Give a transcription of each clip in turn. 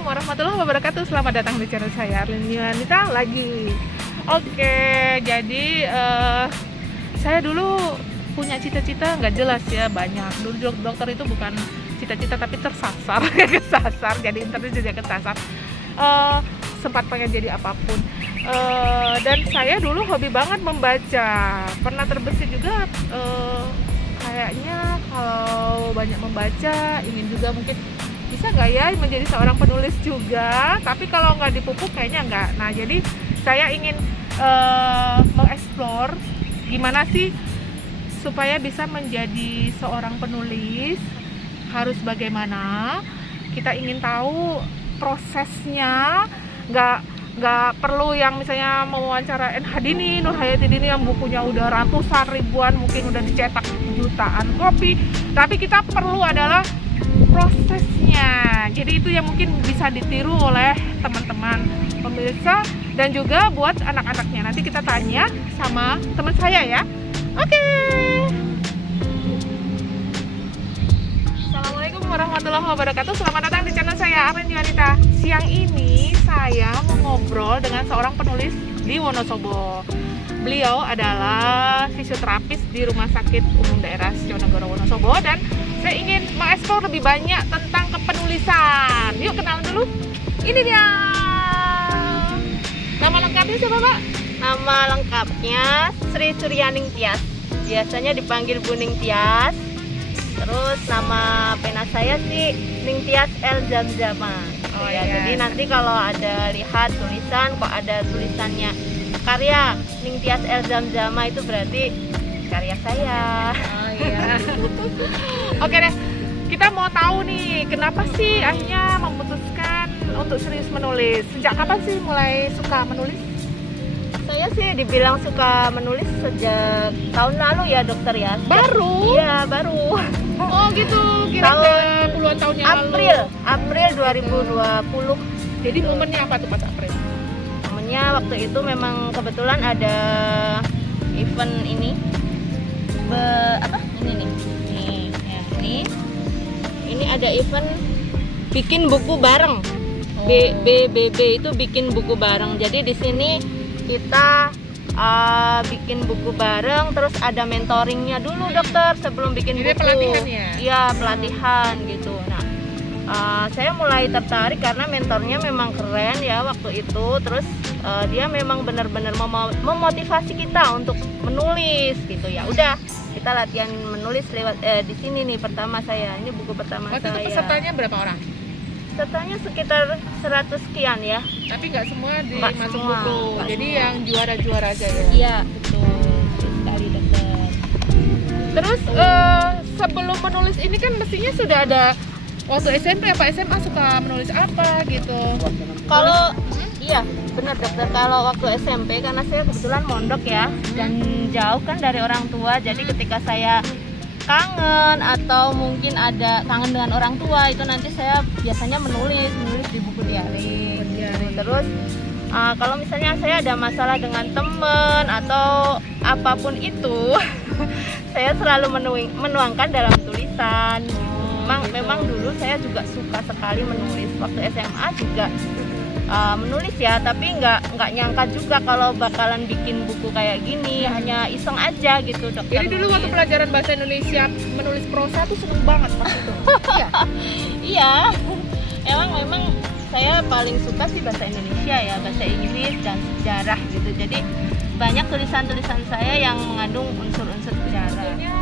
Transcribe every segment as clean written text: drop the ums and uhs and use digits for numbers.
Assalamualaikum warahmatullahi wabarakatuh. Selamat datang di channel saya, Arlin Yuanita lagi. Oke, jadi saya dulu punya cita-cita nggak jelas ya, banyak. Dulu dokter itu bukan cita-cita tapi tersasar, kesasar. Jadi internet juga kesasar. Sempat pengen jadi apapun. Dan saya dulu hobi banget membaca. Pernah terbesit juga. Kayaknya kalau banyak membaca, ingin juga mungkin bisa nggak ya menjadi seorang penulis juga, tapi kalau nggak dipupuk kayaknya nggak. Nah, jadi saya ingin mengeksplor gimana sih supaya bisa menjadi seorang penulis, harus bagaimana. Kita ingin tahu prosesnya, nggak perlu yang misalnya mewawancara Hadini, Nur Hayati Dini yang bukunya udah ratusan ribuan, mungkin udah dicetak jutaan kopi, tapi kita perlu adalah prosesnya. Jadi itu yang mungkin bisa ditiru oleh teman-teman pemirsa dan juga buat anak-anaknya. Nanti kita tanya sama teman saya ya. Oke. Assalamualaikum warahmatullahi wabarakatuh. Selamat datang di channel saya, Arlin Yuanita. Siang ini saya mau ngobrol dengan seorang penulis di Wonosobo. Beliau adalah fisioterapis di Rumah Sakit Umum Daerah Sionegoro Wonosobo, dan saya ingin mengeksplor lebih banyak tentang kepenulisan. Yuk kenalan dulu. Ini dia. Nama lengkapnya siapa, Pak? Nama lengkapnya Sri Suryaning Tias. Biasanya dipanggil Bu Ning Tias. Terus nama pena saya sih Ning Tias El Zamzama. Oh, ya, iya. jadi nanti kalau ada lihat tulisan, kok ada tulisannya karya Ning Tias El Zamzama, itu berarti karya saya. Oh iya. Oke deh, kita mau tahu nih, kenapa sih akhirnya memutuskan untuk serius menulis? Sejak kapan sih mulai suka menulis? Saya sih dibilang suka menulis sejak tahun lalu ya, dokter ya. Baru? Iya, baru. Oh gitu, kira-kira puluhan tahun yang lalu. April 2020. Jadi momennya apa tuh Mas April? Momennya waktu itu memang kebetulan ada event ini. Ini nih. Nih, ya, ini ada event bikin buku bareng. BBB itu bikin buku bareng. Jadi di sini kita bikin buku bareng, terus ada mentoringnya dulu dokter sebelum bikin Jadi buku. pelatihan ya? Iya, pelatihan gitu. Nah, saya mulai tertarik karena mentornya memang keren ya waktu itu. Terus dia memang benar-benar memotivasi kita untuk menulis gitu ya. Udah, kita latihan menulis lewat di sini nih pertama saya. Ini buku pertama Waktu saya. itu pesertanya berapa orang? Pesertanya sekitar 100 sekian ya. Tapi nggak semua Nggak dimasuk semua, buku. nggak Jadi semua. yang juara-juara aja ya. Iya, betul sekali dokter. Terus sebelum menulis ini kan mestinya sudah ada waktu SMP apa SMA suka menulis apa gitu. Kalau iya benar dokter, kalau waktu SMP karena saya kebetulan mondok ya dan jauh kan dari orang tua, jadi ketika saya kangen atau mungkin ada kangen dengan orang tua, itu nanti saya biasanya menulis di buku diary. Terus kalau misalnya saya ada masalah dengan teman atau apapun itu saya selalu menuangkan dalam tulisan. Memang dulu saya juga suka sekali menulis. Waktu SMA juga menulis ya, tapi nggak nyangka juga kalau bakalan bikin buku kayak gini. Hanya iseng aja gitu dokter. Jadi dulu waktu pelajaran bahasa Indonesia menulis prosa tuh seneng banget pas itu. Iya. Iya, memang saya paling suka sih bahasa Indonesia ya, bahasa Inggris dan sejarah gitu. Jadi banyak tulisan-tulisan saya yang mengandung unsur-unsur sejarah. Sebenarnya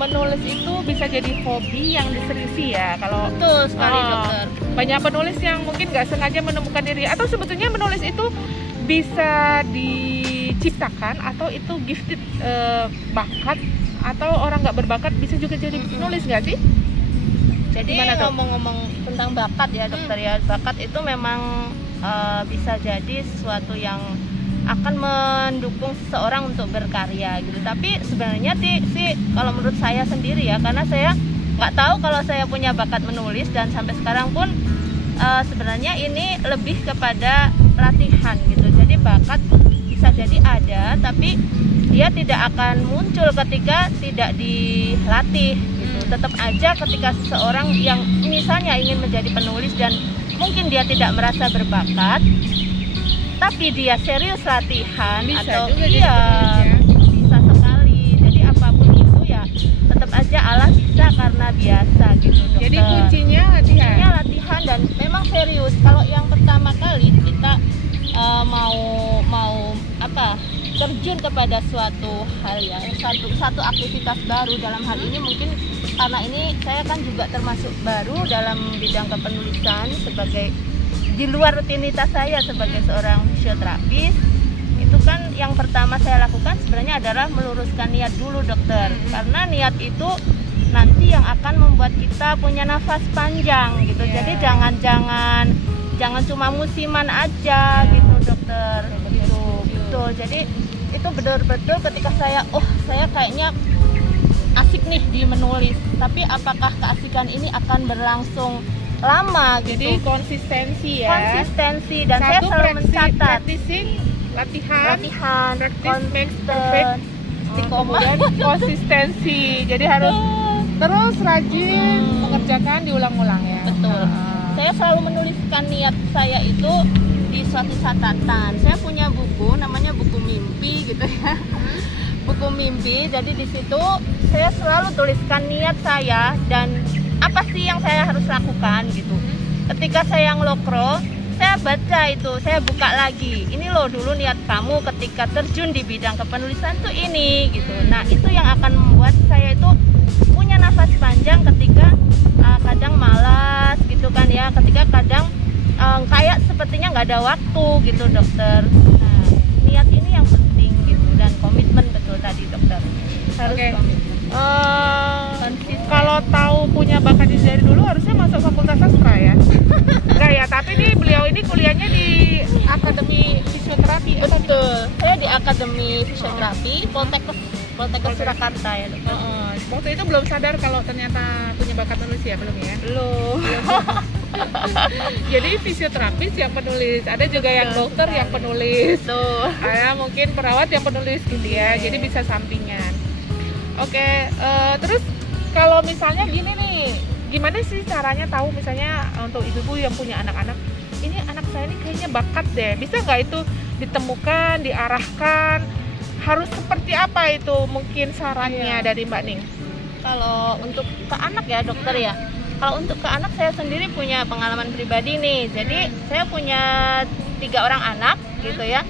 menulis itu bisa jadi hobi yang diseriusi ya. Kalau Betul sekali dokter. banyak penulis yang mungkin nggak sengaja menemukan diri, atau sebetulnya menulis itu bisa diciptakan atau itu gifted, bakat, atau orang nggak berbakat bisa juga jadi penulis nggak sih? Jadi Gimana, Dok? ngomong-ngomong tentang bakat ya dokter ya, bakat itu memang bisa jadi sesuatu yang akan mendukung seseorang untuk berkarya gitu. Tapi sebenarnya sih kalau menurut saya sendiri ya, karena saya nggak tahu kalau saya punya bakat menulis, dan sampai sekarang pun sebenarnya ini lebih kepada latihan gitu. Jadi bakat bisa jadi ada, tapi dia tidak akan muncul ketika tidak dilatih gitu. Tetap aja ketika seseorang yang misalnya ingin menjadi penulis dan mungkin dia tidak merasa berbakat, tapi dia serius latihan Bisa atau juga jadi iya penulis ya. bisa sekali. Jadi apapun itu ya tetap aja Allah bisa karena biasa gitu dokter. Jadi kuncinya latihan. Kuncinya latihan dan memang serius. Kalau yang pertama kali kita mau apa terjun kepada suatu hal ya, satu aktivitas baru. Dalam hal ini mungkin karena ini saya kan juga termasuk baru dalam bidang kepenulisan sebagai di luar rutinitas saya sebagai seorang fisioterapis. Itu kan yang pertama saya lakukan sebenarnya adalah meluruskan niat dulu dokter, karena niat itu nanti yang akan membuat kita punya nafas panjang gitu. Yeah. Jadi jangan cuma musiman aja gitu dokter. Gitu. Betul. Jadi itu betul-betul ketika saya kayaknya asik nih di menulis, tapi apakah keasikan ini akan berlangsung lama gitu. Jadi konsistensi ya. Konsistensi dan saya selalu mencatat practicing, latihan practice makes perfect. Kemudian konsistensi. Jadi harus terus rajin mengerjakan, diulang-ulang ya. Betul. Saya selalu menuliskan niat saya itu di suatu catatan. Saya punya buku namanya buku mimpi gitu ya. Buku mimpi. Jadi di situ saya selalu tuliskan niat saya dan apa sih yang saya harus lakukan gitu. Ketika saya ngelokro, saya baca itu, saya buka lagi. Ini loh dulu niat kamu ketika terjun di bidang kepenulisan tuh ini gitu. Nah, itu yang akan membuat saya itu punya nafas panjang ketika kadang malas gitu kan ya, ketika kadang kayak sepertinya nggak ada waktu gitu dokter. Nah, niat ini yang penting gitu dan komitmen betul tadi dokter. Harus Oke. komitmen. Konsisten. Kalau tahu punya bakat dari dulu harusnya masuk fakultas sastra ya. Enggak ya, tapi nih beliau ini kuliahnya di Akademi Fisioterapi. Betul. Saya di Akademi Fisioterapi Poltekkes Surakarta ya dokter. Waktu itu belum sadar kalau ternyata punya bakat menulis ya, belum ya? Belum. Jadi fisioterapis yang penulis, ada juga yang dokter yang penulis, Tuh. ada mungkin perawat yang penulis gitu ya. Jadi bisa sampingan. Oke, terus kalau misalnya gini nih, gimana sih caranya tahu misalnya untuk ibu-ibu yang punya anak-anak, ini anak saya ini kayaknya bakat deh, bisa nggak itu ditemukan, diarahkan, harus seperti apa itu mungkin sarannya dari Mbak Ning? Kalau untuk ke anak ya dokter ya. Kalau untuk ke anak saya sendiri punya pengalaman pribadi nih. Jadi saya punya 3 orang anak gitu ya.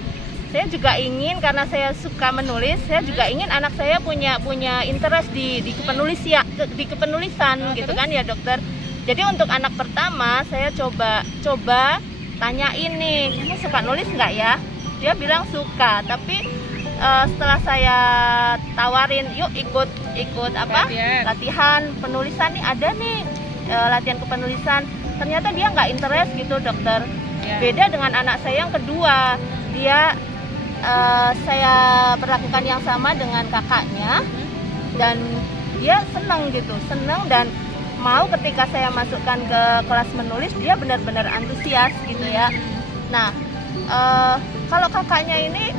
Saya juga ingin karena saya suka menulis, saya juga ingin anak saya punya interest di kepenulisan gitu kan ya dokter. Jadi untuk anak pertama saya coba tanyain nih, kamu suka nulis nggak ya? Dia bilang suka, tapi setelah saya tawarin, yuk ikut apa latihan penulisan nih, ada nih latihan kepenulisan, ternyata dia nggak interest gitu dokter. Beda dengan anak saya yang kedua, dia saya perlakukan yang sama dengan kakaknya dan dia senang dan mau ketika saya masukkan ke kelas menulis dia benar-benar antusias gitu ya. Nah kalau kakaknya ini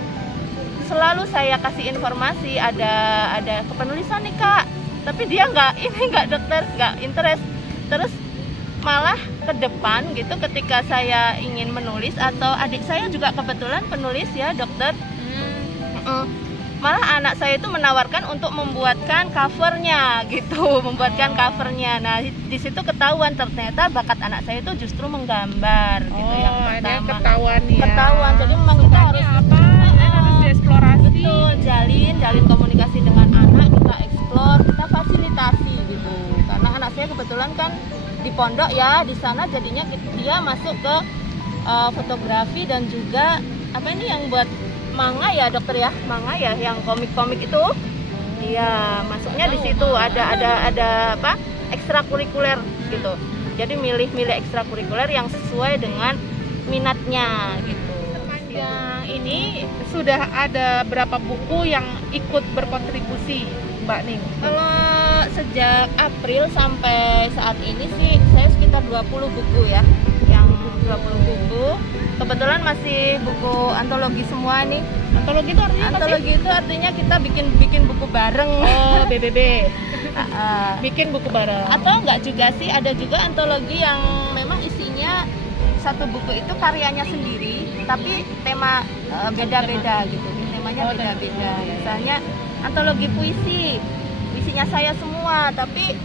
selalu saya kasih informasi ada kepenulisan nih kak, tapi dia nggak dokter, nggak interest. Terus malah ke depan gitu ketika saya ingin menulis, atau adik saya juga kebetulan penulis ya dokter, malah anak saya itu menawarkan untuk membuatkan covernya gitu, covernya. Nah di situ ketahuan ternyata bakat anak saya itu justru menggambar gitu yang pertama. Ketahuan ya. Ketahuan, jadi memang kita harus harus dieksplorasi. Betul, jalin komunikasi dengan anak, kita eksplor, kita fasilitasi gitu. Karena anak saya kebetulan kan di pondok ya, di sana jadinya dia masuk ke fotografi dan juga apa ini yang buat manga ya dokter ya, manga ya yang komik-komik itu. Iya, masuknya di situ ada apa? Ekstrakurikuler gitu. Jadi milih ekstrakurikuler yang sesuai dengan minatnya gitu. Yang ini sudah ada berapa buku yang ikut berkontribusi Mbak Ning? Kalau sejak April sampai saat ini sih saya sekitar 20 buku ya. Yang 20 buku. Kebetulan masih buku antologi semua nih. Antologi itu artinya apa sih? Antologi itu artinya kita bikin buku bareng. Oh, BBB. Bikin buku bareng. Atau enggak juga sih, ada juga antologi yang memang isinya satu buku itu karyanya sendiri, tapi tema beda-beda gitu. Temanya Oh, beda-beda. Misalnya antologi puisinya saya semua, tapi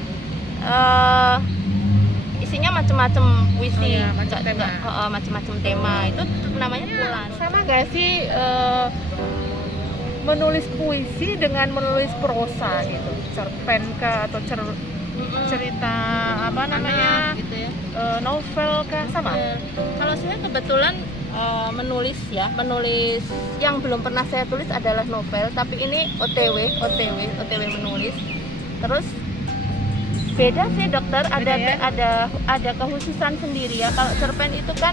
isinya macam-macam puisi, Oh, iya, macam tema. macam-macam tema. Itu namanya Pulan. Sama gak sih menulis puisi dengan menulis prosa gitu, cerpen kah atau cerita apa namanya, Anak, gitu ya. novel kah, sama? Kalau saya kebetulan menulis yang belum pernah saya tulis adalah novel, tapi ini OTW menulis. Terus beda sih dokter, Beda ya? ada kekhususan sendiri ya. Kalau cerpen itu kan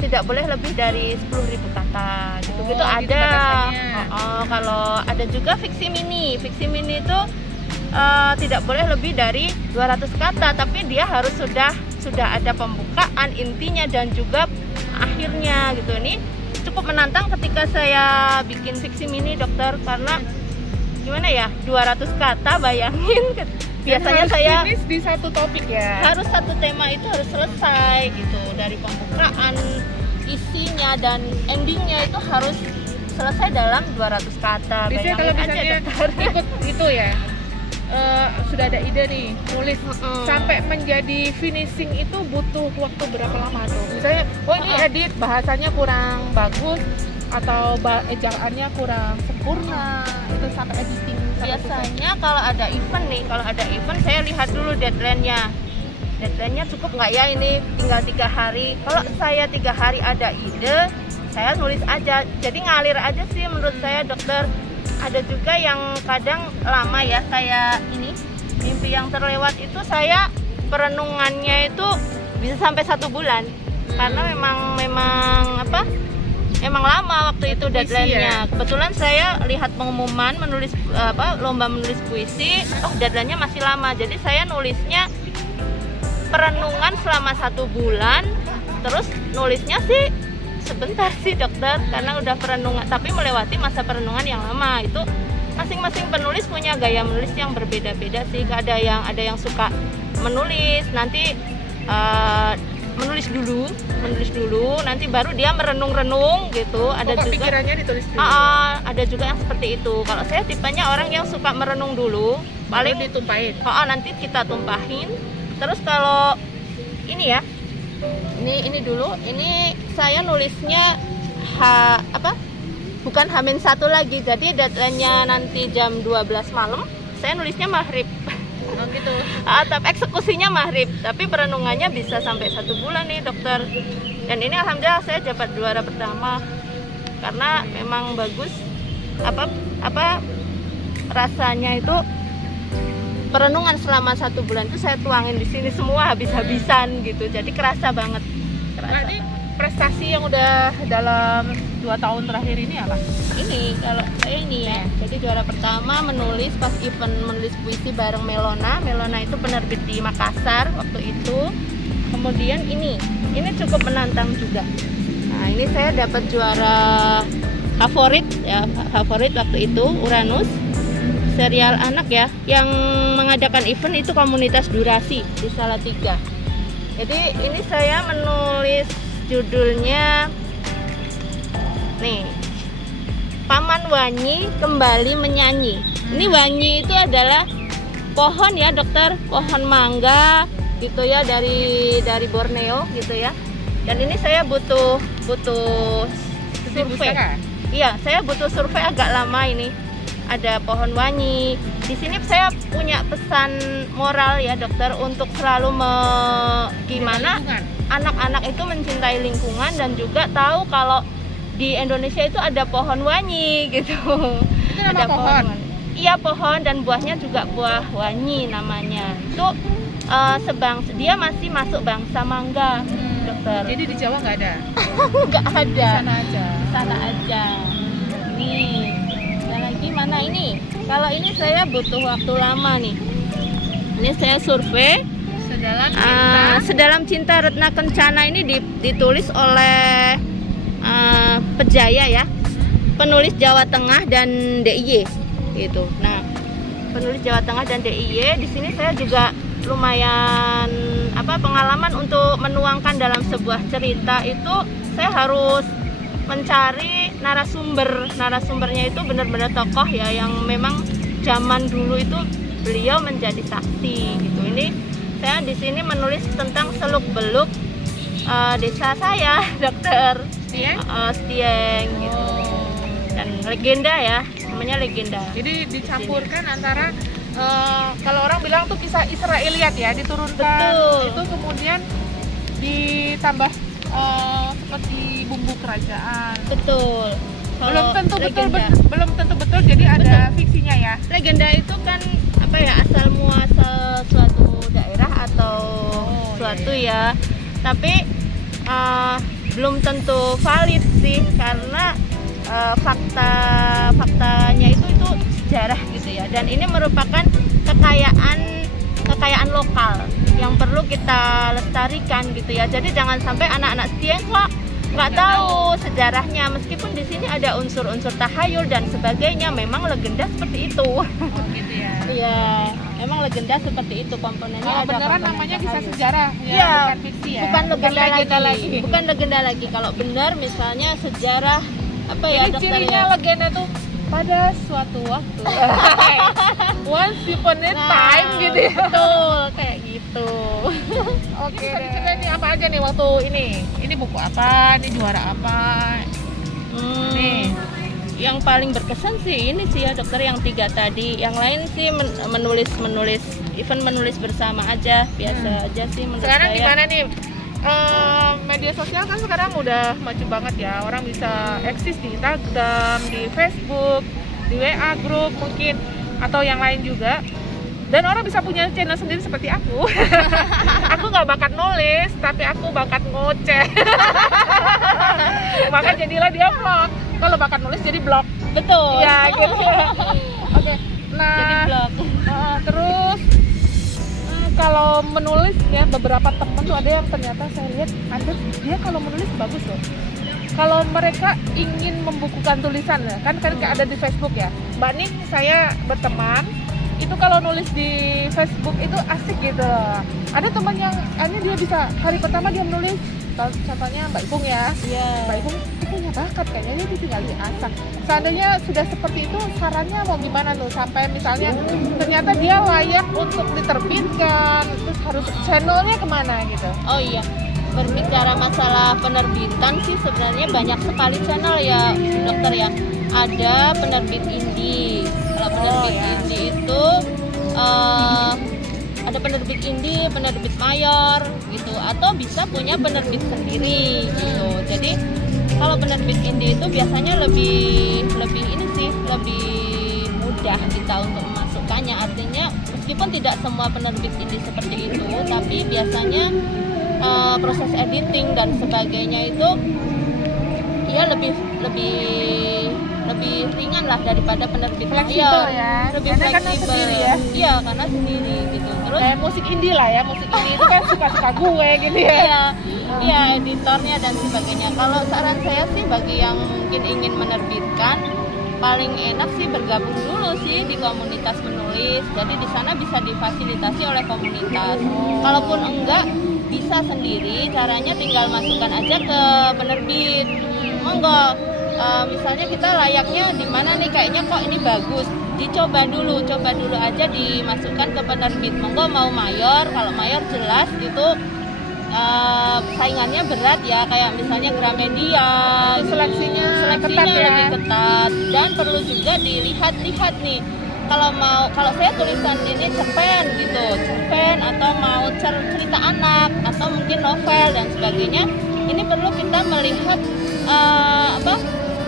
tidak boleh lebih dari 10.000 kata gitu. Oh, Gitu gitu ada. batasannya. Kalau ada juga fiksi mini itu tidak boleh lebih dari 200 kata, tapi dia harus sudah ada pembukaan, intinya, dan juga akhirnya gitu. Ini cukup menantang ketika saya bikin fiksi mini dokter, karena gimana ya, 200 kata, bayangin. Biasanya Dan harus saya finish di satu topik ya. harus satu tema itu harus selesai gitu, dari pembukaan, isinya, dan endingnya itu harus selesai dalam 200 kata. Biasanya kalau Bayangin aja misalnya dokter. ikut itu ya, sudah ada ide nih nulis, sampai menjadi finishing itu butuh waktu berapa lama tuh? Misalnya, oh ini edit bahasanya kurang bagus atau ejaannya kurang sempurna, itu sampai editing. Sampai Biasanya kalau ada event saya lihat dulu deadline-nya cukup nggak ya, ini tinggal 3 hari. Kalau saya 3 hari ada ide, saya nulis aja, jadi ngalir aja sih menurut saya dokter. Ada juga yang kadang lama ya, kayak ini Mimpi Yang Terlewat itu saya perenungannya itu bisa sampai 1 bulan, karena memang lama waktu itu deadline-nya. Kebetulan saya lihat pengumuman lomba menulis puisi, deadline-nya masih lama, jadi saya nulisnya perenungan selama 1 bulan, terus nulisnya sih sebentar sih dokter, karena udah perenungan tapi melewati masa perenungan yang lama. Itu masing-masing penulis punya gaya menulis yang berbeda-beda sih. Ada yang suka menulis nanti menulis dulu nanti baru dia merenung-renung gitu. Ada pokok juga pikirannya ditulis dulu. ada juga yang seperti itu. Kalau saya tipenya orang yang suka merenung dulu, Paling paling ditumpahin. nanti kita tumpahin. Terus kalau ini ya, ini dulu, ini saya nulisnya bukan H-1 lagi, jadi deadline-nya nanti jam 12 malam, saya nulisnya maghrib. Oh gitu. Tapi eksekusinya maghrib, tapi perenungannya bisa sampai 1 bulan nih dokter. Dan ini alhamdulillah saya dapat juara pertama, karena memang bagus rasanya itu. Perenungan selama 1 bulan itu saya tuangin di sini semua habis-habisan gitu, jadi kerasa banget. Nah, ini prestasi yang udah dalam 2 tahun terakhir ini apa? Ini kalau saya ini ya, jadi juara pertama menulis pas event menulis puisi bareng Melona itu penerbit di Makassar waktu itu. Kemudian ini cukup menantang juga. Nah, ini saya dapat juara favorit waktu itu, Uranus, serial anak ya, yang mengadakan event itu komunitas durasi di Salatiga. Jadi ini saya menulis judulnya nih, Paman Wanyi Kembali Menyanyi. Ini wanyi itu adalah pohon ya dokter, pohon mangga gitu ya, dari Borneo gitu ya. Dan ini saya butuh survei. Iya, saya butuh survei agak lama ini. Ada pohon wanyi. Di sini saya punya pesan moral ya dokter, untuk selalu gimana anak-anak itu mencintai lingkungan dan juga tahu kalau di Indonesia itu ada pohon wanyi gitu. Itu nama Ada pohon? Iya, pohon, dan buahnya juga buah wanyi namanya. Itu dia masih masuk bangsa mangga, dokter. Jadi di Jawa nggak ada? Nggak ada. Di sana aja. Sana aja. Nih, ada lagi mana ini? Kalau ini saya butuh waktu lama nih. Ini saya survei. Sedalam Cinta Retna Kencana ini ditulis oleh Pejaya ya, penulis Jawa Tengah dan DIY gitu. Nah, penulis Jawa Tengah dan DIY. Di sini saya juga lumayan pengalaman untuk menuangkan dalam sebuah cerita itu saya harus mencari narasumbernya itu benar-benar tokoh ya yang memang zaman dulu itu beliau menjadi saksi gitu. Ini saya di sini menulis tentang seluk-beluk desa saya, Dokter Stieng gitu. Dan legenda ya, namanya legenda. Jadi dicampurkan antara kalau orang bilang tuh kisah Israeliat ya, diturunkan. Betul. Itu kemudian ditambah seperti bumbu kerajaan. Betul. Belum Kalau tentu legenda, belum tentu betul, jadi ada fiksinya ya. legenda itu kan asal muasal suatu daerah atau suatu ya. Tapi belum tentu valid sih karena faktanya itu sejarah gitu ya. Dan ini merupakan kekayaan lokal yang perlu kita lestarikan gitu ya. Jadi jangan sampai anak-anak Stieng kok nggak tahu sejarahnya, meskipun di sini ada unsur-unsur tahayul dan sebagainya. Memang legenda seperti itu. Gitu ya. Iya, memang legenda seperti itu komponennya. Kalau ada beneran komponen namanya bisa tahayul. sejarah ya, Iya, bukan fiksi ya. bukan legenda legenda lagi. Bukan legenda lagi. Kalau benar misalnya sejarah ya Jadi dokter cirinya ya. legenda tuh pada suatu waktu. Once upon a time gitu ya. Betul, kayak gitu. Oke, ini apa aja nih waktu ini? Ini buku apa? Ini juara apa? Nih. Yang paling berkesan sih ini sih ya dokter, yang 3 tadi. Yang lain sih menulis even menulis bersama aja, biasa aja sih menurut Sekarang saya. gimana nih? Media sosial kan sekarang udah maju banget ya. Orang bisa eksis di Instagram, di Facebook, di WA grup mungkin, atau yang lain juga. Dan orang bisa punya channel sendiri seperti aku. Aku nggak bakat nulis, tapi aku bakat ngoceh. Maka jadilah dia vlog. Kalau bakat nulis jadi blog. Betul. Ya gitu ya. Oke. Nah, Jadi blog. terus kalau menulis ya, beberapa temen tuh ada yang ternyata saya lihat dia kalau menulis bagus loh. Kalau mereka ingin membukukan tulisan ya, kan ada di Facebook ya. Mbak Ning saya berteman, itu kalau nulis di Facebook itu asik gitu. Ada teman yang ini dia bisa hari pertama dia menulis, contohnya Mbak Ipung ya. Iya. Mbak Ipung itu punya bakat kayaknya, dia tinggal diasah. Seandainya sudah seperti itu, sarannya mau gimana tuh sampai misalnya ternyata dia layak untuk diterbitkan, terus harus channelnya kemana gitu? Oh iya, berbicara masalah penerbitan sih sebenarnya banyak sekali channel ya dokter ya. Ada penerbit indie. Kalau penerbit indie itu ada penerbit indie, penerbit mayor gitu, atau bisa punya penerbit sendiri gitu. Jadi kalau penerbit indie itu biasanya lebih ini sih, lebih mudah kita untuk memasukkannya. Artinya meskipun tidak semua penerbit indie seperti itu, tapi biasanya proses editing dan sebagainya itu ya lebih ringan lah daripada penerbit Fleksibel mayor. ya. Lebih Karena kan fleksibel sendiri ya. Iya, karena sendiri gitu. Terus Kayak musik indie lah ya, musik indie itu kan suka-suka gue gitu ya. iya editornya dan sebagainya. Kalau saran saya sih bagi yang mungkin ingin menerbitkan, paling enak sih bergabung dulu sih di komunitas penulis. Jadi di sana bisa difasilitasi oleh komunitas. Kalaupun enggak, bisa sendiri. Caranya tinggal masukkan aja ke penerbit. Monggo, misalnya kita layaknya di mana nih, kayaknya kok ini bagus. Dicoba dulu aja dimasukkan ke penerbit. Monggo mau mayor, kalau mayor jelas itu saingannya berat ya, kayak misalnya Gramedia, Seleksinya ketat ya. lebih ketat, dan perlu juga dilihat nih. Kalau saya tulisan ini cerpen atau mau cerita anak atau mungkin novel dan sebagainya, ini perlu kita melihat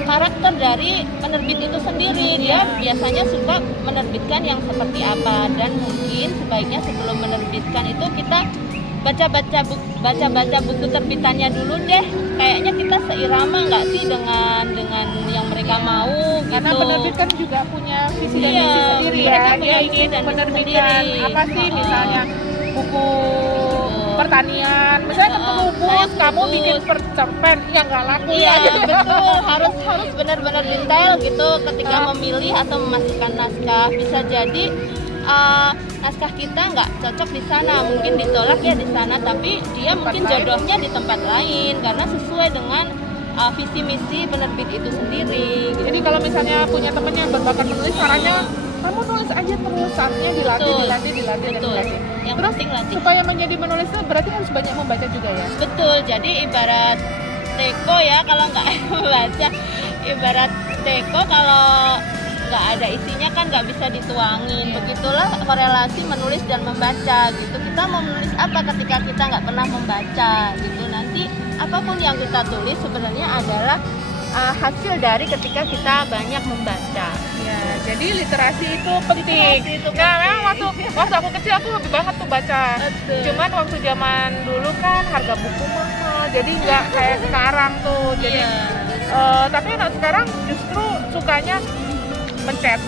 karakter dari penerbit itu sendiri. Dia biasanya suka menerbitkan yang seperti apa, dan mungkin sebaiknya sebelum menerbitkan itu kita baca buku terbitannya dulu deh. Kayaknya kita seirama nggak sih dengan yang mereka mau gitu. Karena penerbit kan juga punya visi dan misi sendiri ya. mereka punya Dia visi ingin dan misi menerbitkan sendiri. apa sih, misalnya buku pertanian, misalnya ketemu Saya bus, kamu bus. bikin cerpen, ya nggak laku Iya ya. betul, harus benar-benar detail gitu ketika memilih atau memasukkan naskah. Bisa jadi naskah kita nggak cocok di sana, mungkin ditolak ya di sana, tapi dia mungkin jodohnya di tempat lain karena sesuai dengan visi misi penerbit itu sendiri. Jadi kalau misalnya punya temen yang berbakat menulis, sarannya kamu nulis aja terus, saatnya dilatih, Betul. dilatih. Yang Terus penting latih. supaya menjadi penulis itu berarti harus banyak membaca juga ya. Betul, jadi ibarat teko ya, kalau nggak membaca, ibarat teko kalau nggak ada isinya kan nggak bisa dituangin. Begitulah korelasi menulis dan membaca gitu. Kita mau menulis apa ketika kita nggak pernah membaca gitu. Nanti apapun yang kita tulis sebenarnya adalah hasil dari ketika kita banyak membaca. Ya, jadi literasi itu penting. Literasi itu Nah, penting. memang waktu aku kecil aku lebih banget tuh baca. Betul. Cuman waktu zaman dulu kan harga buku mahal, jadi nggak kayak sekarang tuh. Jadi, tapi anak sekarang justru sukanya mencet.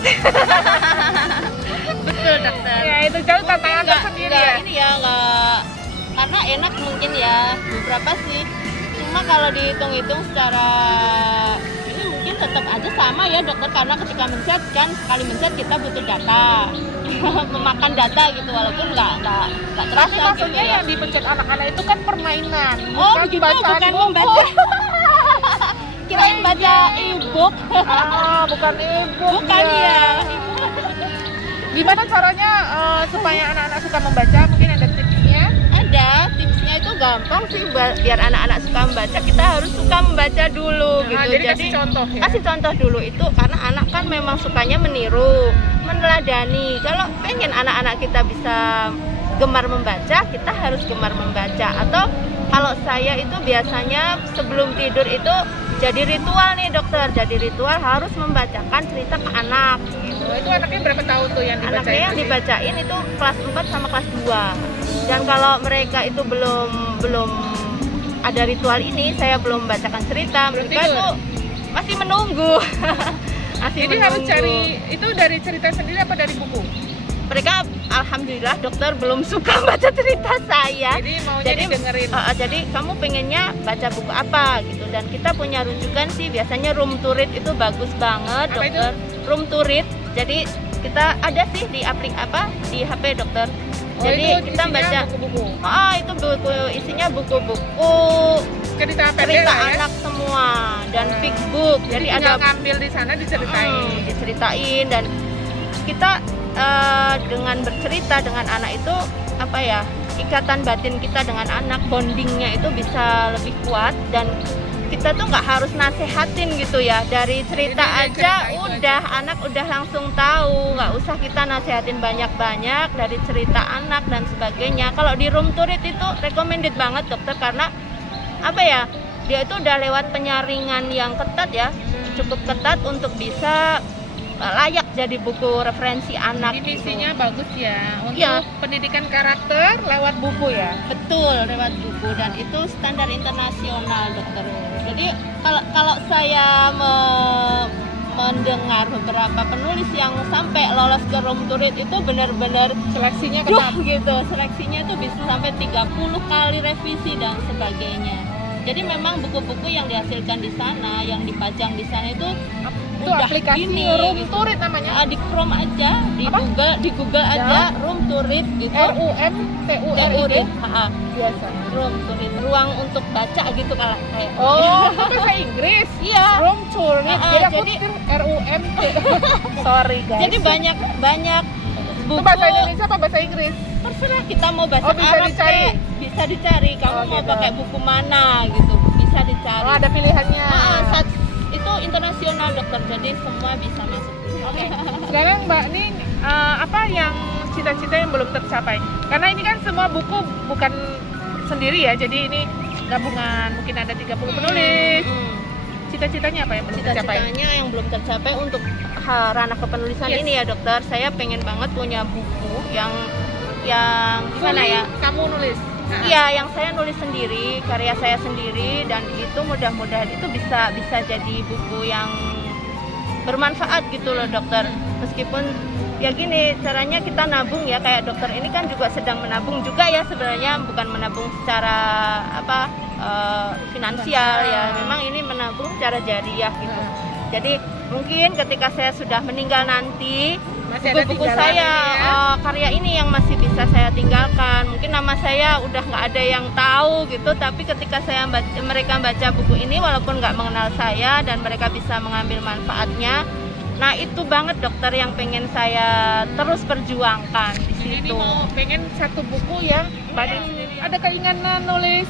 Betul dokter. Ya itu jauh tantangan Nggak- tersendiri nggak ya. ini ya nggak, karena enak mungkin ya beberapa sih, cuma kalau dihitung-hitung secara ini mungkin tetap aja sama ya dokter, karena ketika mencet kan sekali mencet kita butuh data memakan data gitu, walaupun nggak Tapi terasa gitu maksudnya ya. yang dipencet anak-anak itu kan permainan, Oh bukan begitu, bacaan bukan buku. membaca. Kirain baca e-book. Bukan ibu. Bukan ya. Gimana caranya supaya anak-anak suka membaca? Mungkin ada tipsnya? Ada tipsnya, itu gampang sih, biar anak-anak suka membaca kita harus suka membaca dulu gitu. Jadi kasih contoh ya. Kasih contoh dulu itu, karena anak kan memang sukanya meniru, meneladani. Kalau pengen anak-anak kita bisa gemar membaca, kita harus gemar membaca. Atau kalau saya itu biasanya sebelum tidur itu jadi ritual nih dokter, jadi ritual harus membacakan cerita ke anak gitu. Itu anaknya berapa tahun tuh yang dibacain? Anaknya yang dibacain itu kelas 4 sama kelas 2. Dan kalau mereka itu belum ada ritual ini, saya belum membacakan cerita, Belum mereka tidur? tuh masih menunggu. Masih Jadi harus menunggu. cari, itu dari cerita sendiri apa dari buku? Mereka alhamdulillah dokter belum suka baca cerita saya. Jadi maunya didengerin. Jadi kamu pengennya baca buku apa gitu, dan kita punya rujukan sih biasanya room to read itu bagus banget Apa itu? dokter. Room to read, jadi kita ada sih di di HP dokter. Jadi itu kita isinya baca buku-buku. itu buku, isinya buku-buku Cerita pendek cerita lah ya. anak semua dan Oh. fix book. Jadi Jadi tinggal ada ngambil di sana diceritain. diceritain, dan kita dengan bercerita dengan anak itu apa ya, ikatan batin kita dengan anak, bondingnya itu bisa lebih kuat, dan kita tuh nggak harus nasehatin gitu ya, dari cerita Jadi aja cerita itu udah anak udah langsung tahu, nggak usah kita nasehatin banyak-banyak dari cerita anak dan sebagainya. Kalau di room to read itu recommended banget dokter, karena apa ya, dia itu udah lewat penyaringan yang ketat ya, cukup ketat untuk bisa layak jadi buku referensi anak. Jadi misinya bagus ya untuk Iya. pendidikan karakter lewat buku ya. Betul, lewat buku, dan itu standar internasional dokter. Jadi kalau saya mendengar beberapa penulis yang sampai lolos ke room to read itu benar-benar Seleksinya duh ketat. gitu, seleksinya itu bisa sampai 30 kali revisi dan sebagainya. Jadi memang buku-buku yang dihasilkan di sana, yang dipajang di sana itu Itu udah aplikasi gini, room gitu. to read namanya. Di Chrome aja, di Apa? Google aja room to read gitu. RUMTURID biasa. Room to read, ruang untuk baca gitu kalau kayak. Oh, itu bahasa Inggris. Iya. Room to read. Jadi aku Jadi- pikir RUMT. Sorry guys. Jadi banyak itu buku. bahasa Indonesia apa bahasa Inggris? Terserah kita mau baca Oh, bisa Arab dicari? kayak, bisa dicari. Kamu Oh, mau gitu. pakai buku mana gitu, bisa dicari. Oh, ada pilihannya. Itu internasional dokter, jadi semua bisa masuk. Oke. Sekarang Mbak nih apa yang cita-cita yang belum tercapai? Karena ini kan semua buku bukan sendiri ya. Jadi ini gabungan, mungkin ada 30 penulis. Cita-citanya apa yang belum tercapai? Cita-citanya yang belum tercapai untuk ranah kepenulisan Yes. ini ya dokter, saya pengen banget punya buku yang gimana Fully ya? kamu nulis. Nah, Iya, yang saya nulis sendiri, karya saya sendiri, dan itu mudah-mudahan itu bisa jadi buku yang bermanfaat gitu loh dokter. Meskipun ya gini, caranya kita nabung ya, kayak dokter ini kan juga sedang menabung juga ya sebenarnya, bukan menabung secara finansial ya. Memang ini menabung secara jariah gitu. Jadi mungkin ketika saya sudah meninggal nanti, Masih ada buku-buku tinggalan saya, ini ya? karya ini yang masih bisa saya tinggalkan. Mungkin nama saya udah nggak ada yang tahu gitu, tapi ketika mereka baca buku ini, walaupun nggak mengenal saya dan mereka bisa mengambil manfaatnya, nah itu banget dokter yang pengen saya terus perjuangkan di Jadi ini situ. mau pengen satu buku yang Mbak Desi sendiri ada keinginan nulis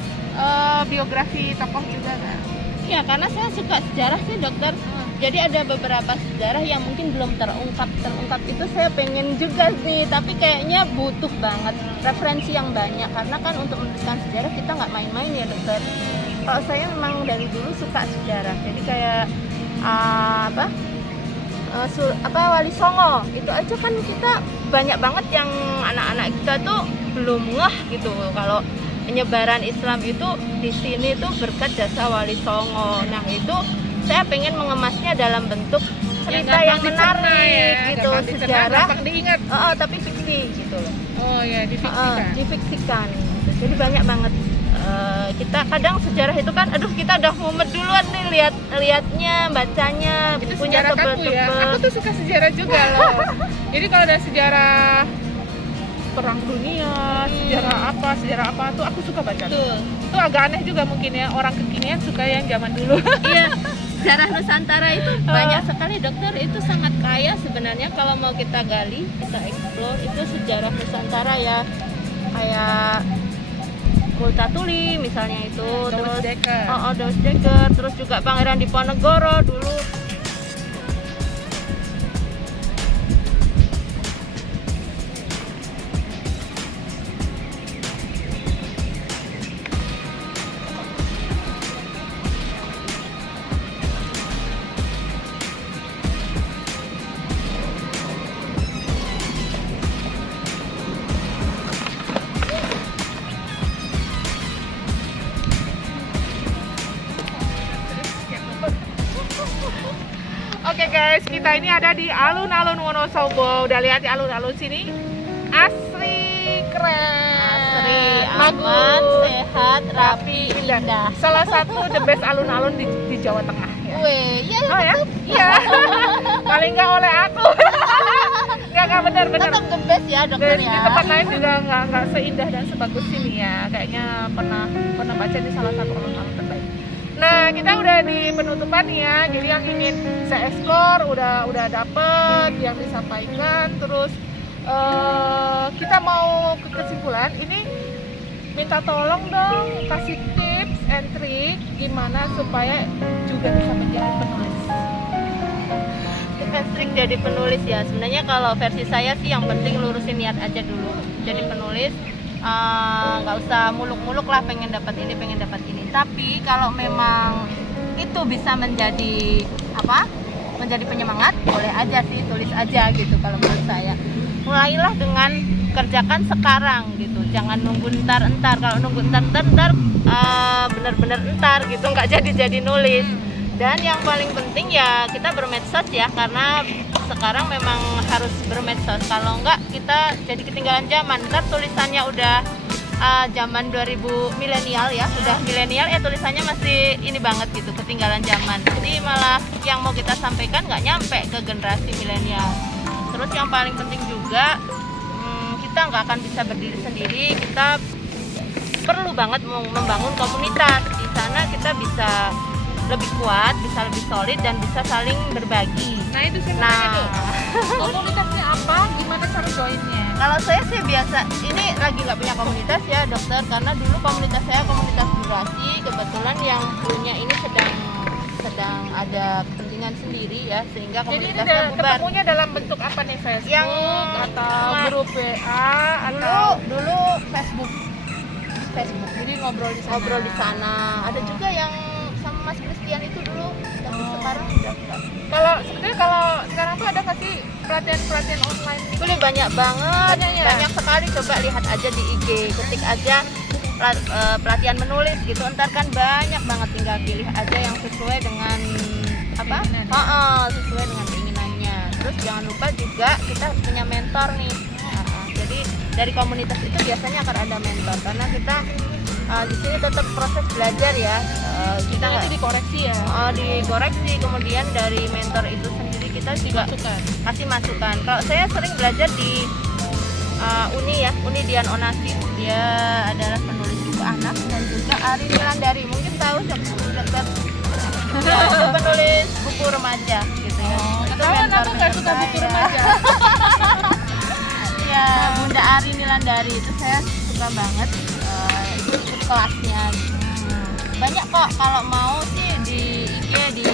biografi tokoh juga nggak? Ya karena saya suka sejarah sih dokter. Jadi ada beberapa sejarah yang mungkin belum terungkap itu saya pengen juga sih, tapi kayaknya butuh banget referensi yang banyak karena kan untuk menuliskan sejarah kita nggak main-main ya dokter. Kalau saya memang dari dulu suka sejarah, jadi kayak Wali Songo itu aja kan kita banyak banget yang anak-anak kita tuh belum ngeh gitu kalau penyebaran Islam itu di sini tuh berkat jasa Wali Songo. Nah itu saya pengen mengemasnya dalam bentuk cerita yang menarik gitu, sejarah, gampang diingat. tapi fiksi gitu loh. Oh ya, difiksikan. Difiksikan. Jadi banyak banget. Kita kadang sejarah itu kan, aduh kita udah mumet duluan nih liatnya, bacanya, Itu bukunya sejarah kaku ya. tebel-tebel. Aku tuh suka sejarah juga loh. Jadi kalau ada sejarah perang dunia, sejarah apa tuh aku suka baca. Betul. Itu agak aneh juga mungkin ya, orang kekinian suka yang zaman dulu. Iya, sejarah Nusantara itu banyak sekali dokter, itu sangat kaya sebenarnya kalau mau kita gali, kita explore itu sejarah Nusantara ya, kayak Multatuli misalnya itu, Douwes Dekker. Douwes Dekker, terus juga Pangeran Diponegoro dulu. Oke guys, kita ini ada di alun-alun Wonosobo. Udah lihat di alun-alun sini? Asri, keren. Asri, aman, bagus, sehat, rapi, indah. Salah satu the best alun-alun di Jawa Tengah ya. Weh, ya, Oh ya? Iya. Paling nggak oleh aku. Nggak benar. tetap the best ya dokter Di ya. tempat lain juga nggak seindah dan sebagus sini ya. Kayaknya pernah baca di salah satu alun-alun terbaik. Nah, kita udah di penutupan ya. Jadi yang ingin saya explore udah dapet yang disampaikan. Terus kita mau ke kesimpulan. Ini minta tolong dong kasih tips and trick gimana supaya juga bisa menjadi penulis. Kita trik jadi penulis ya. Sebenarnya kalau versi saya sih yang penting lurusin niat aja dulu. Jadi penulis nggak usah muluk-muluk lah pengen dapat ini. Tapi kalau memang itu bisa menjadi penyemangat, boleh aja sih tulis aja gitu kalau menurut saya. Mulailah dengan kerjakan sekarang gitu. Jangan nunggu entar. Kalau nunggu entar bener-bener entar gitu nggak jadi nulis. Dan yang paling penting ya kita bermedsos ya, karena sekarang memang harus bermedsos. Kalau enggak kita jadi ketinggalan zaman. Ntar tulisannya udah zaman 2000 milenial ya, udah milenial tulisannya masih ini banget gitu, ketinggalan zaman. Jadi malah yang mau kita sampaikan nggak nyampe ke generasi milenial. Terus yang paling penting juga kita nggak akan bisa berdiri sendiri. Kita perlu banget membangun komunitas. Di sana kita bisa lebih kuat, bisa lebih solid dan bisa saling berbagi. Nah itu sih komunitasnya apa? Gimana cara joinnya? Kalau saya sih biasa, ini lagi nggak punya komunitas ya dokter, karena dulu komunitas saya komunitas durasi, kebetulan yang punya ini sedang ada kepentingan sendiri ya, sehingga Jadi ini komunitasnya bubar. ketemunya dalam bentuk apa nih? Facebook Yang- atau grup WA atau Dulu Facebook. jadi ngobrol di sana. Ngobrol di sana. Ada juga yang sama Mas Christian itu dulu, tapi sekarang udah enggak. Kalau sekarang tuh ada nggak sih pelatihan online? Boleh, banyak banget, Banyak ya? banyak sekali. Coba lihat aja di IG, ketik aja pelatihan menulis gitu. Ntar kan banyak banget, tinggal pilih aja yang sesuai dengan sesuai dengan keinginannya. Terus jangan lupa juga kita harus punya mentor nih. Jadi dari komunitas itu biasanya akan ada mentor, karena kita di sini tetap proses belajar ya. Kita Nanti nggak dikoreksi ya. dikoreksi, kemudian dari mentor itu sendiri kita kita juga Masukan. kasih masukan. Kalau saya sering belajar di Uni Dian Onassis, dia adalah penulis buku anak, dan juga Ari Nilandari, mungkin tahu dokter. Dia itu penulis buku remaja gitu ya. Itu Ketahuan mentor aku nggak suka saya. buku remaja. Ya, Bunda Ari Nilandari itu saya suka banget, ikut kelasnya. Banyak kok, kalau mau sih di IG, di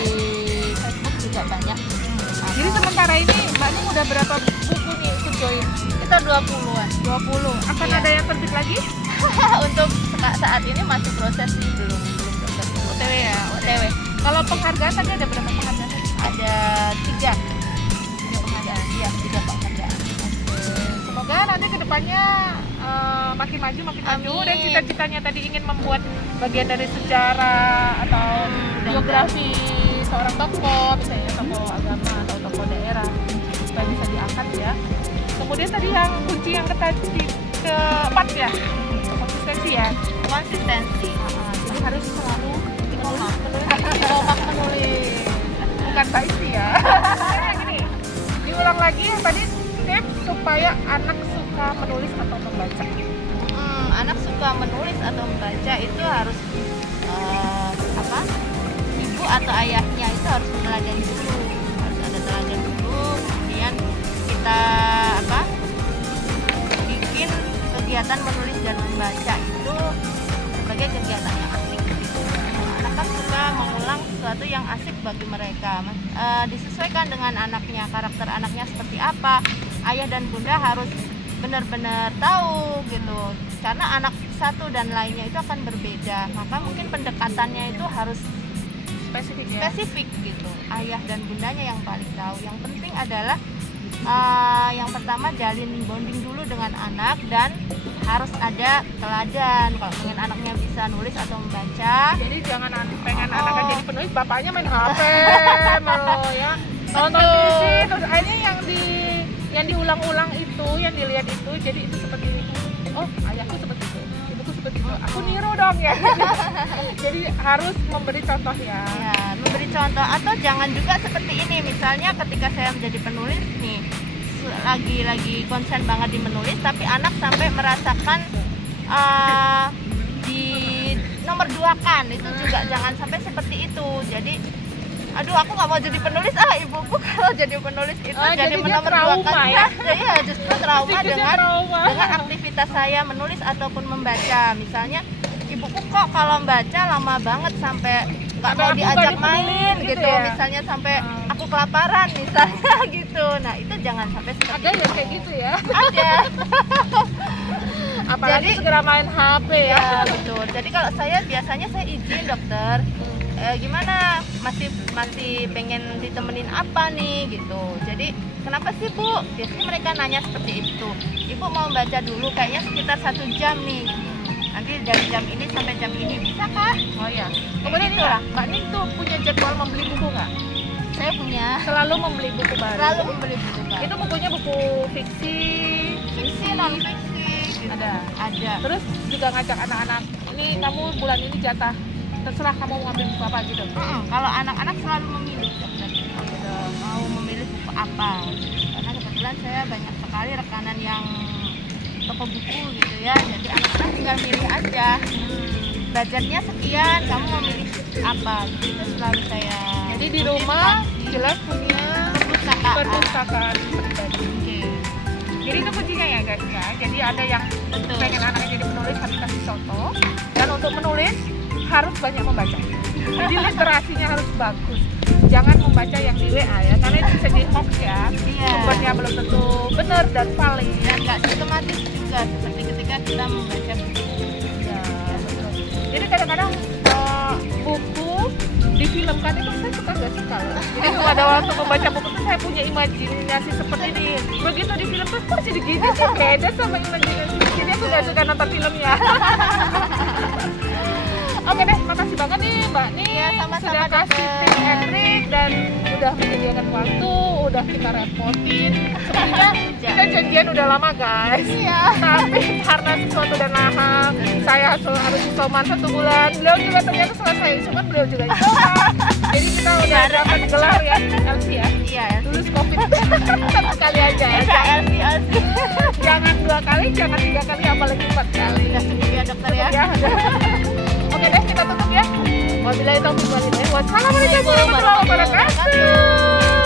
Facebook juga banyak. Jadi sementara ini Mbak Ning udah berapa buku nih ikut join? Kita 20-an. 20. Akan Iya. ada yang terbit lagi? Untuk saat ini masih proses sih, belum dapat OTW ya. OTW. Kalau penghargaan tadi ada berapa penghargaan? Ada 3 penghargaan. Iya, 3 penghargaan. Semoga nanti kedepannya makin maju Amin. dan cita-citanya tadi ingin membuat bagian dari sejarah atau biografi seorang tokoh, misalnya tokoh agama atau tokoh daerah, supaya bisa diangkat ya. Kemudian tadi yang kunci yang keempat ya, konsistensi ya. Konsistensi. Jadi harus selalu Kompak kompak menulis, bukan baisi ya. Kayak gini, diulang lagi yang tadi tips supaya anak suka menulis atau membaca. Anak suka menulis atau membaca itu harus ibu atau ayahnya itu harus meneladani dulu, harus ada teladan dulu, kemudian kita bikin kegiatan menulis dan membaca itu sebagai kegiatan yang asik gitu. Anak kan suka mengulang sesuatu yang asik bagi mereka. Disesuaikan dengan anaknya, karakter anaknya seperti apa, ayah dan bunda harus benar-benar tahu gitu, karena anak satu dan lainnya itu akan berbeda, maka mungkin pendekatannya itu harus spesifik gitu. Ayah dan bundanya yang paling tahu. Yang penting adalah yang pertama jalin bonding dulu dengan anak, dan harus ada teladan kalau pengen anaknya bisa nulis atau membaca. Jadi jangan pengen anaknya jadi penulis, bapaknya main HP melo ya. Nonton Betul. TV terus akhirnya yang diulang-ulang itu, yang dilihat itu, jadi itu seperti ini. Oh, ayahku seperti itu, ibuku seperti itu. Aku niru dong ya. Jadi harus memberi contoh ya. Ya, memberi contoh. Atau jangan juga seperti ini, misalnya ketika saya menjadi penulis nih, lagi konsen banget di menulis, tapi anak sampai merasakan di nomor 2 kan, itu juga jangan sampai seperti itu. Jadi aduh, aku nggak mau jadi penulis, ibuku kalau jadi penulis itu jadi jadinya menomor 2 trauma ya? Iya, justru trauma Siklusnya trauma. dengan aktivitas saya menulis ataupun membaca. Misalnya ibuku kok kalau membaca lama banget sampai nggak Sampai mau aku diajak nggak main ditemenin gitu, gitu ya? misalnya sampai aku kelaparan misalnya gitu. Nah, itu jangan sampai seperti Ada yang kayak gitu ya. ada. Apalagi Jadi- segera main HP ya. Ya, betul. Jadi kalau saya biasanya saya izin dokter, gimana, masih pengen ditemenin apa nih gitu. Jadi kenapa sih Bu? Biasanya mereka nanya seperti itu. Ibu mau baca dulu, kayaknya sekitar 1 jam nih. Nanti dari jam ini sampai jam ini bisa kah? Oh ya. Kemudian Gitu lah. Mbak Ning tuh punya jadwal membeli buku nggak? Saya punya Selalu membeli buku baru. selalu membeli buku baru. Itu bukunya buku fiksi. Fiksi, non fiksi. Gitu. Ada. Terus juga ngajak anak-anak. Ini kamu bulan ini jatah. Terserah kamu mau ngambil buku apa gitu. Kalau anak-anak selalu memilih dokter. Mau memilih buku apa? Karena kebetulan saya banyak sekali rekanan yang toko buku gitu ya. Jadi anak-anak tinggal milih aja. Budgetnya sekian, kamu mau milih apa? Itu selalu saya. Jadi di rumah motivasi. jelas punya Perpustakaan. perpustakaan pribadi. Oke. Jadi itu kuncinya ya guys ya. Jadi ada yang Betul. pengen anaknya jadi penulis harus kasih contoh. Dan untuk menulis harus banyak membaca. Jadi literasinya harus bagus. Jangan membaca yang di WA ya, karena itu bisa di hoax ya. Iya. Sumbernya belum tentu benar dan valid. Dan nggak sistematis juga seperti ketika kita membaca buku. Ya, betul. Jadi kadang-kadang buku difilmkan itu saya suka nggak suka loh. Jadi pada waktu membaca buku itu saya punya imajinasi seperti ini. Begitu di film tuh kok jadi gini sih, beda sama imajinasi. Jadi aku nggak suka nonton filmnya. Oke deh, makasih banget nih Mbak Nih Iya, sama-sama, sudah kasih Dokter. tips and trik dan udah menyediakan waktu, udah kita repotin. Sebenarnya kita janjian udah lama guys. Iya. Tapi karena sesuatu dan hal, saya harus isoman 1 bulan. Beliau juga ternyata selesai isoman, beliau juga isoman. Jadi kita udah dapat gelar ya, LC ya. Iya, Lulus COVID satu kali aja ya. LC. Jangan 2 kali, jangan 3 kali, apalagi 4 kali. Udah cukup ya dokter ya. Ya. Oke deh, kita tutup ya. Wabillahi taufiq wal hidayah. Wassalamualaikum warahmatullahi wabarakatuh.